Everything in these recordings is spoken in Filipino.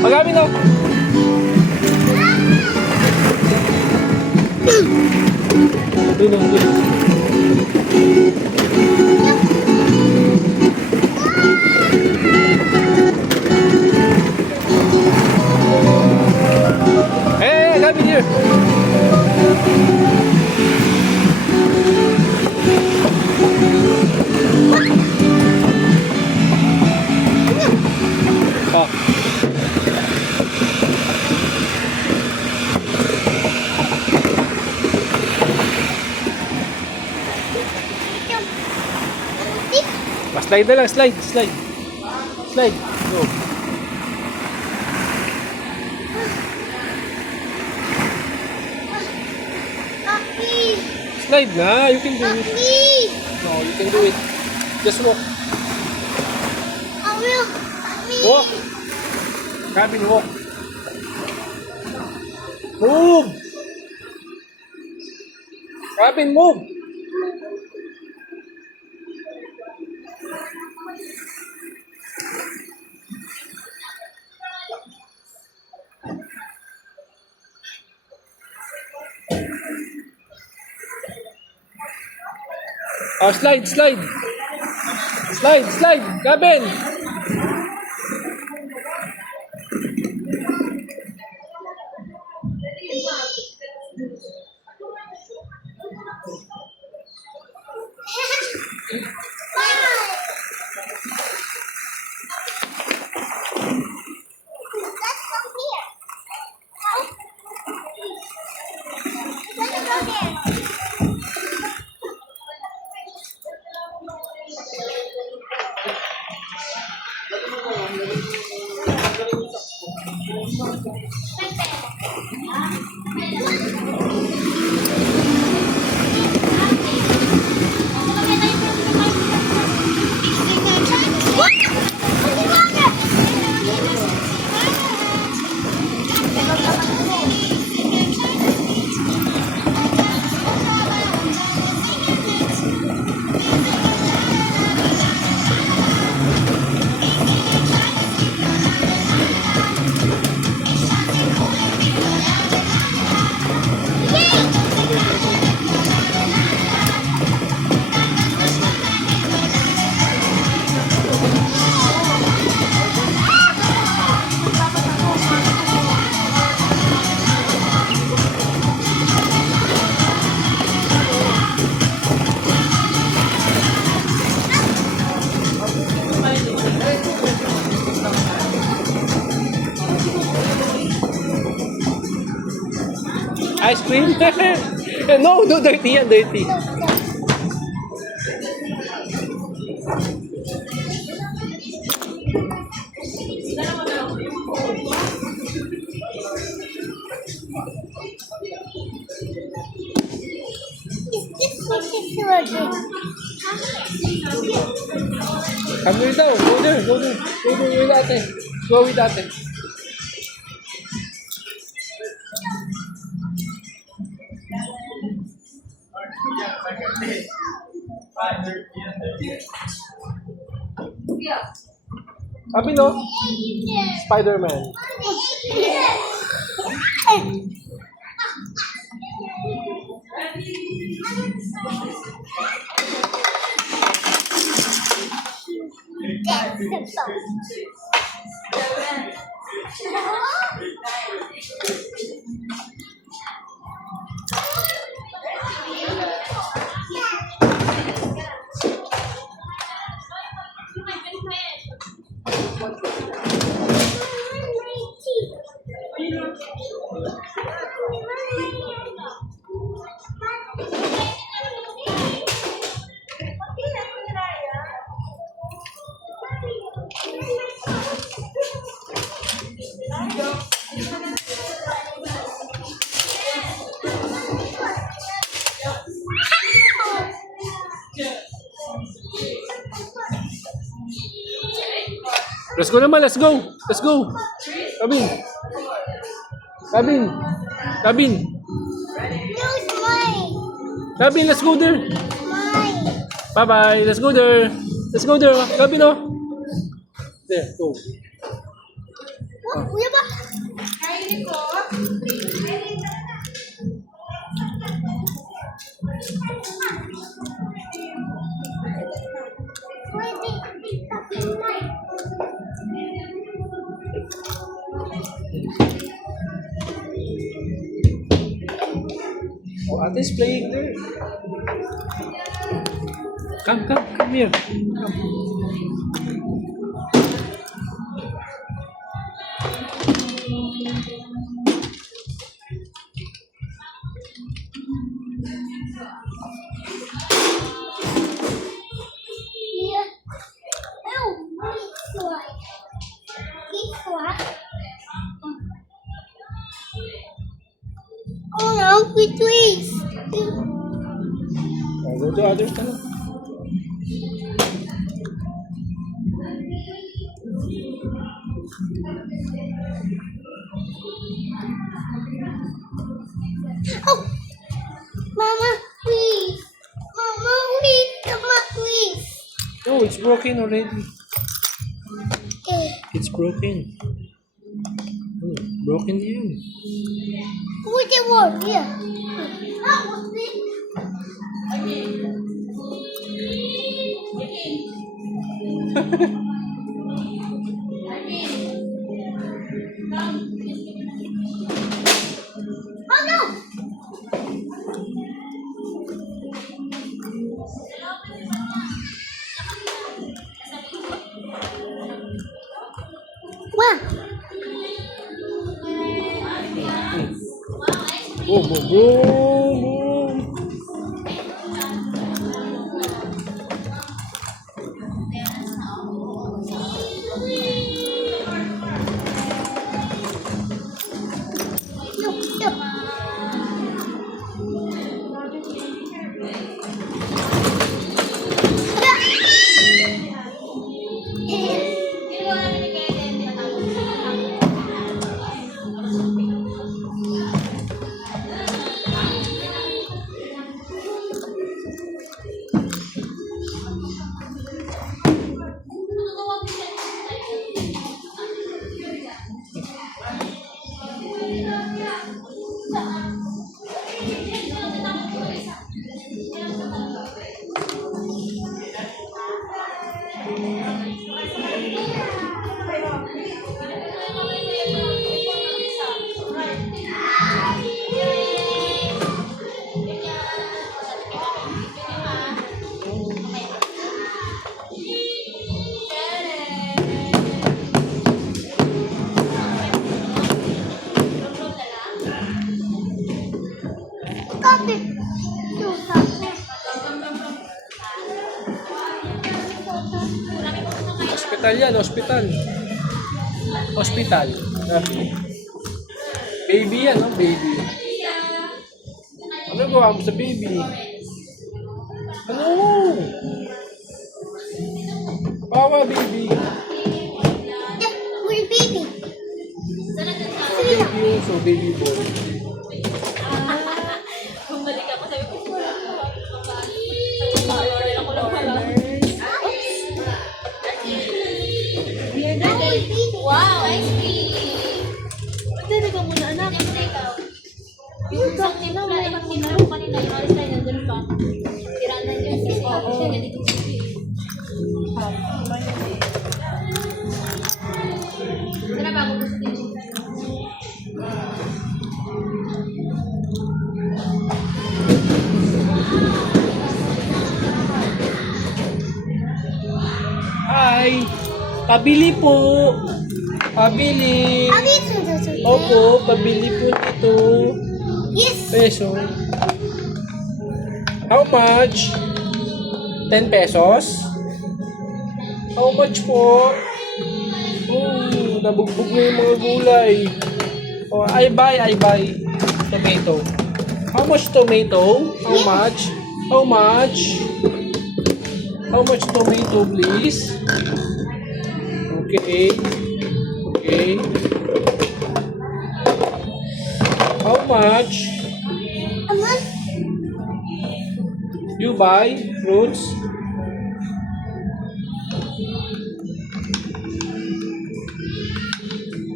Magamin na. Hey, Gabi here. Slide na lang, slide. Go. Slide na, you can do it. No, you can do it. Just walk. Walk. Cabin, walk. Move. Cabin, move. Oh, slide. Gavin. Ice cream? No, dirty yan, dirty. Come here daw, go there with ate. Go with ate. Happy no? Spider-Man. Let's go naman, let's go. Let's go. Kabin. Kabin. Kabin. No, it's mine. Kabin, let's go there. Mine. Bye-bye. Let's go there. Let's go there. Kabin, oh. There, go. Kuya ba? Oh, Ate is playing there. Come here. Come. Yeah. Oh, this one. This one. Oh no, please. Oh, go to others na lang. Oh, Mama, please. Mama, please. Mama, please. No, it's broken already. Eh, It's broken. Oh, broken yan. where's the word? Here. Oh, what's this? Oh no! Wow. Boom, boom, boom, boom. Look, look. Copy. Hospital yan, hospital. Hospital. Sabi. Baby yan, no? Baby. Ano gawa mo sa baby? Ano? Bawa, baby. Yeah, we're baby. Baby also, baby boy. Bumalik ako sabi ko. Now we're baby. Wow, ice cream. Hindi ka muna, anak. Siyempre ikaw. Yung isang timpla, yung timpla ko kanina, yung alis tayo nandun pa. Tiranan yun kasi siya ganito sige. Tara bago gusto din siya. Hi! Pabili po! Pabili! Abi, susunod. Opo, pabili po nito. Yes. Peso. How much? 10 pesos? How much po? Nabugbog na yung mga gulay. Oh, I buy. Tomato. How much tomato? How much? How much? How much tomato, please? Okay. Okay. How much Aman, you buy fruits?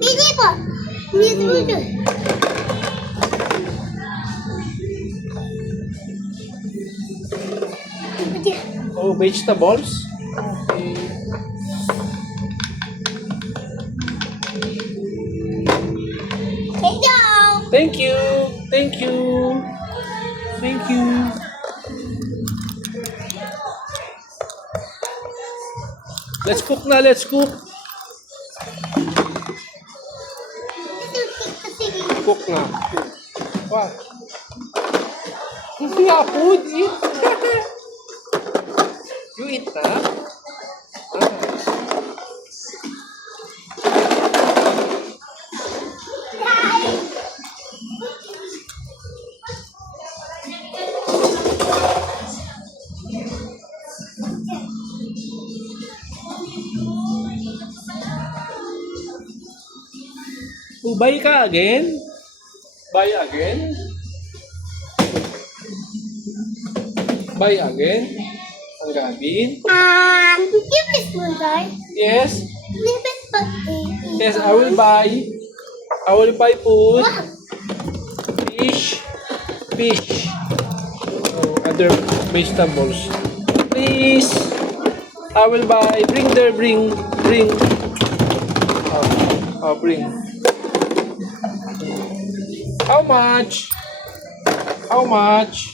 hindi po. Hindi po ito. Oh, vegetables? Okay. Hello. Thank you. Thank you. Thank you. Let's cook na, let's cook. Cook na. What? Yeah, food. Eat. You eat na? Ah. Oh, buy ka again? Buy again? Buy again? Ang gagawin? Give me spoon, guys. Yes. Lipit pa. Yes, I will buy. I will buy food. Wow. Fish. Fish. Oh, other vegetables. Please. I will buy. Bring there, bring. Bring. Bring. How much? How much?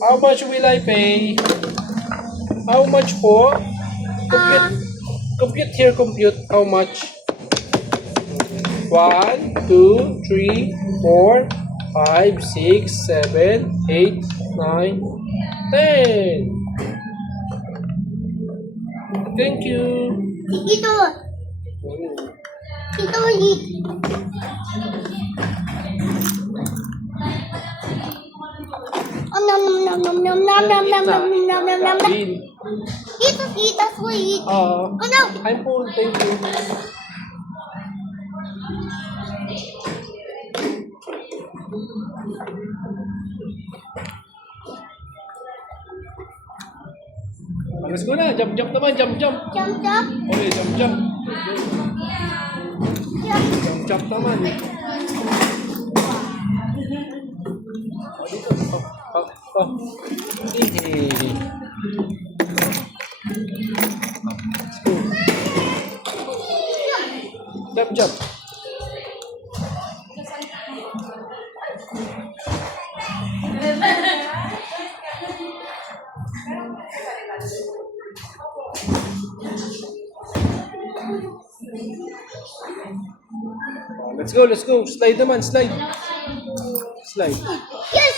How much will I pay? How much for? Compute here, compute. How much? 1, 2, 3, 4, 5, 6, 7, 8, 9, 10. Thank you. Ito. Ito ulit. Nom nom nom nom nom nom nom nom nom nom nom nom. Deal. Ito sweet. Oh, Oh no. I'm full. Thank you. Let's go na. Jump, jump naman. Jump, jump. Jump jump. Okay, jump, jump. Jump. Jump, jump naman. Oh. Easy. Jump, jump. Let's go, let's go. Slide naman, slide. Slide. Yes.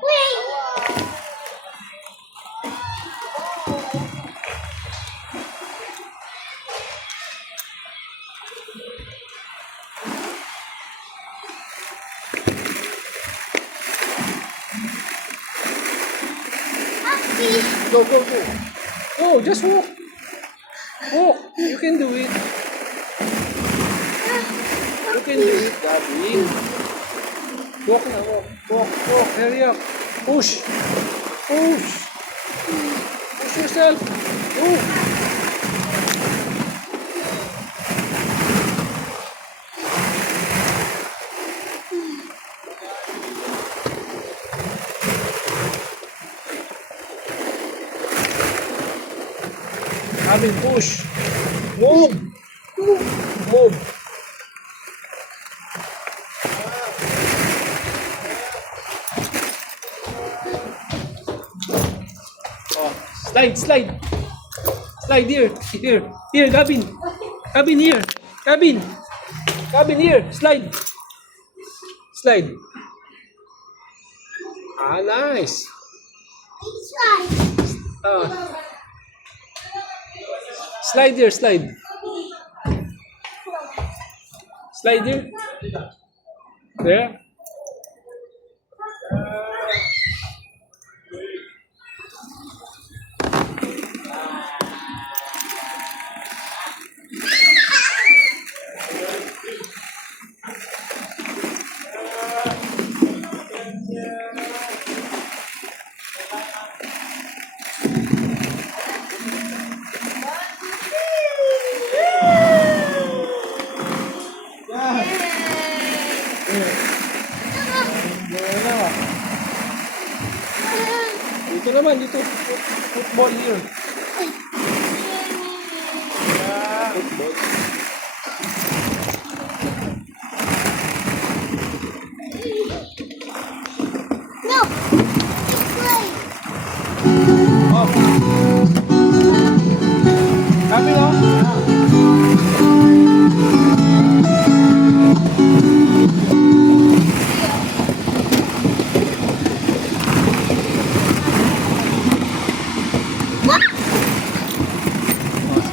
Wait. Happy. Go, go, go. Go, just walk. Walk. You can do it. You can do it, Gabby. Walk na, walk. Walk, walk. Hurry up. Push. Push. Push yourself. Move. Gabby, push. Move. Move. Oh, slide, slide. Slide here. Here. Here, Gabin. Gabin here. Gabin. Gabin here. Slide. Slide. Ah, nice. This one. Ah. Slide here, slide. Slide here. There. football here. Football. No. It's like Oh. Happy no?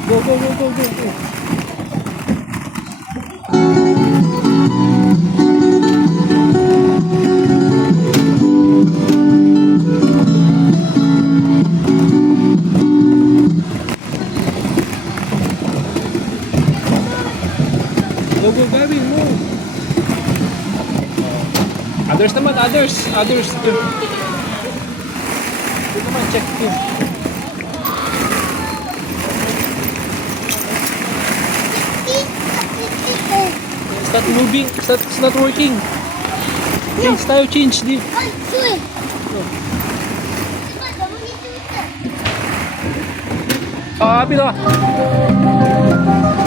Go, go, go, go, go, go. Go, go, Gavin, move. Others naman, others. Others. Ito naman, check here. It's not moving. It's not working. Change tayo, change. Di. Ay, suy. Abila.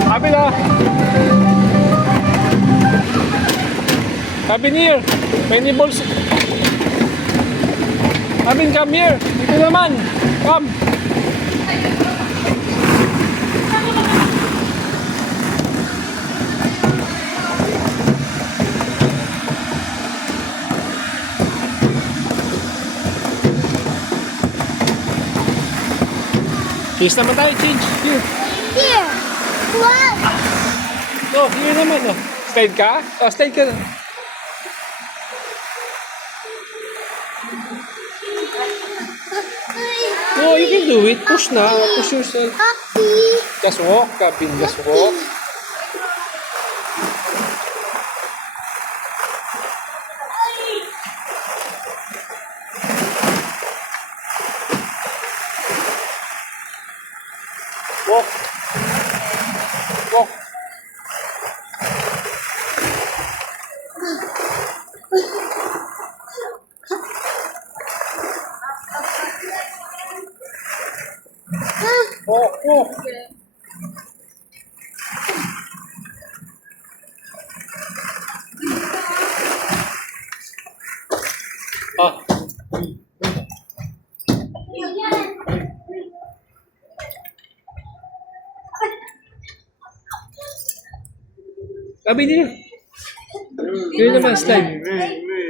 Abila. Abin here. May nibbles. Abin, come here. Dito naman. Come. Change naman tayo, change. Here. Here. What? Oh, here naman. Oh. Slide ka? Oh, slide ka na. Oh, you can do it. Push na. Push yourself. Happy. Just walk, Gavin. Just walk. Walk. Walk. Walk, walk. Ah. Sabi niya. Yun naman, slide. Make me.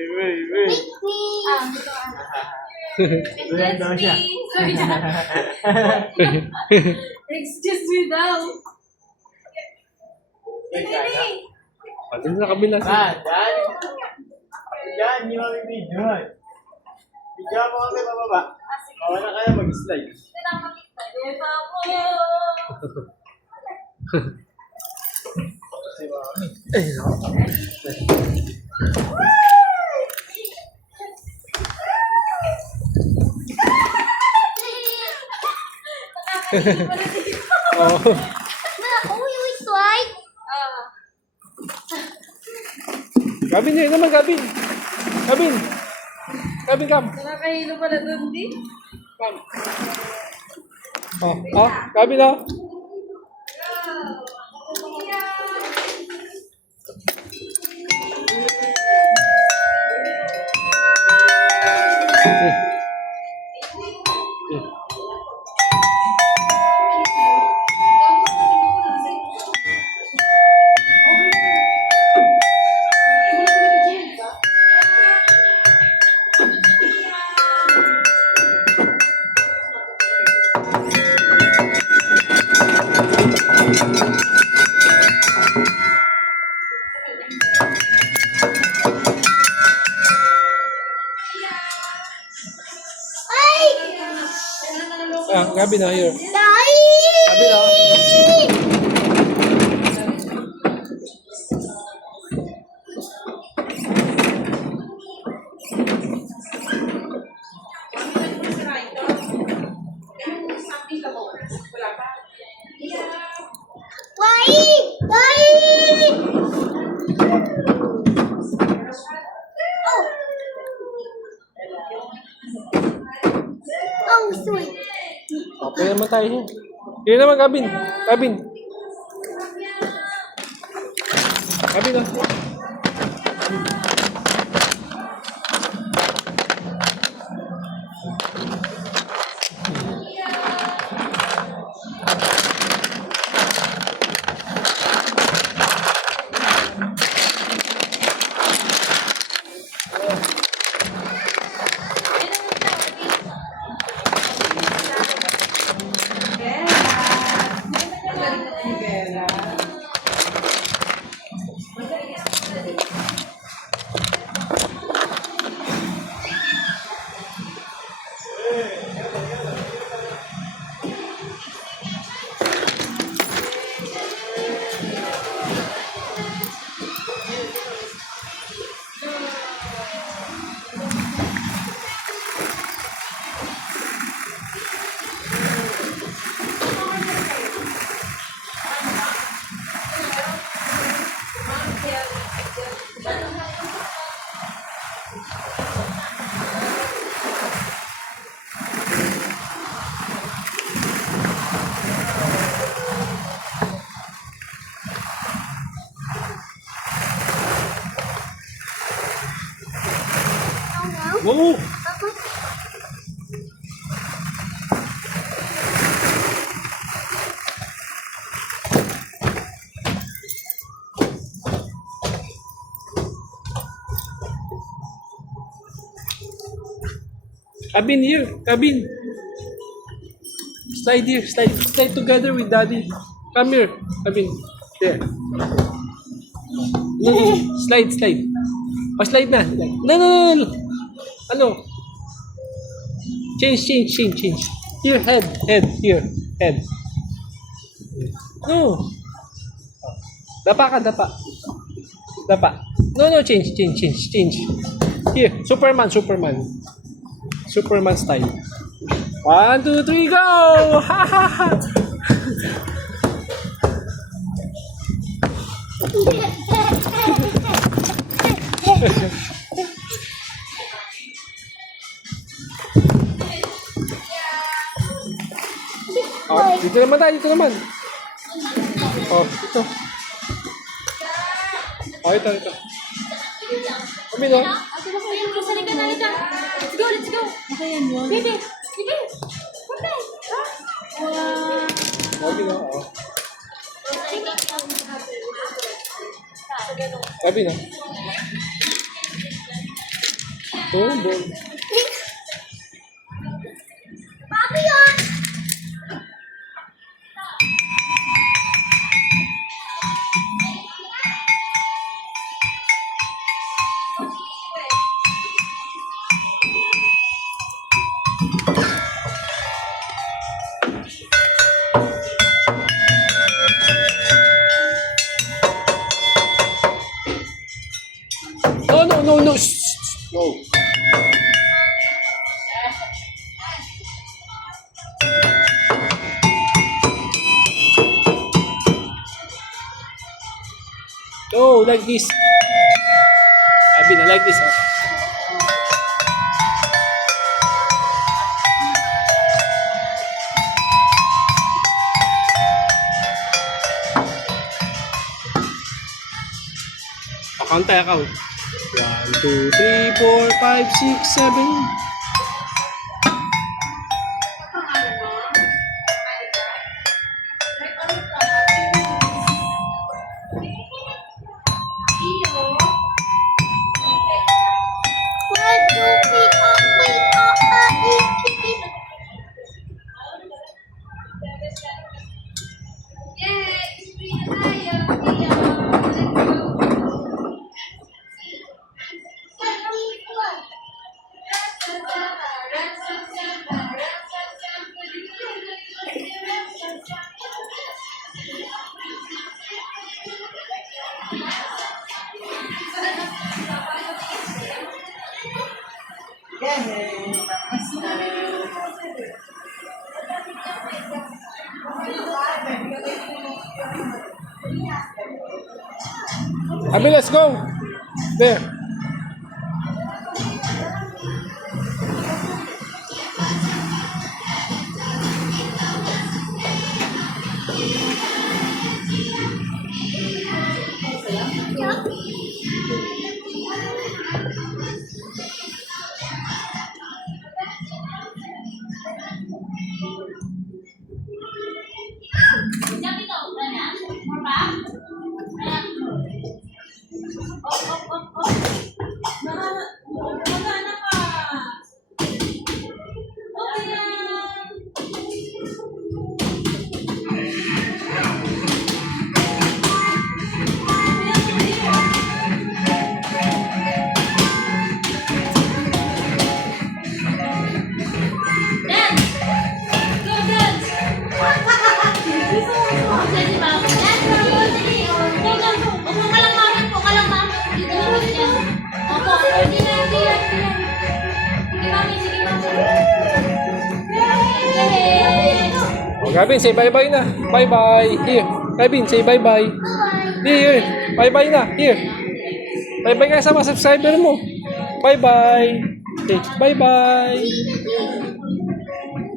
Excuse me daw. Pati na kabila. Diyan, di kami videohan. Video mo kami bababa. Wala na kaya mag-slide. Oh. We slide. Gavin, yun naman, Gavin. Gavin. Gavin, come. Nakakahilo pala doon, di? Come. Oh, Gavin, oh. Ah, Gavin, oh, here. Gavin, oh. Oh, sweet. naman tayo niya. Here naman, Gavin. Gavin. Gavin, oh. Whoa! Cabin here, cabin. Slide here, slide together with daddy. Come here, cabin. There. No, slide. Oh, slide na. No. Ano? Change. Here, head, here, head. No. Dapa. No, change. Here, Superman style. 1, 2, 3, go! Ha ha ha! Oh, dito naman. Oh, ito. Oh, ito. Kami no? Let's go. Baby. Kami no? Oh. Kami no? Oh, boy. Papi yun! No. Shh. No. No, like this. Like this. Count tayo, count. 1, 2, 3, 4, 5, 6, 7. Abi, let's go. There. Diyan ito, Rana. More pa? Ayan. Op. Magana pa. Okay yan. Dance! Go dance! Dance, ma'am. Dance, ma'am. Dali. Go lang. Opo ka lang, ma'am. Opo ka lang, ma'am. Dito lang kami dyan. Opo. Hindi yan. Sige, mami. Yay! Oh, Gavin, say bye-bye na. Bye-bye. Here. Gavin, say bye-bye. Here. Bye-bye na. Here. Bye-bye ka sa mga subscriber mo. Bye-bye. Okay, bye-bye.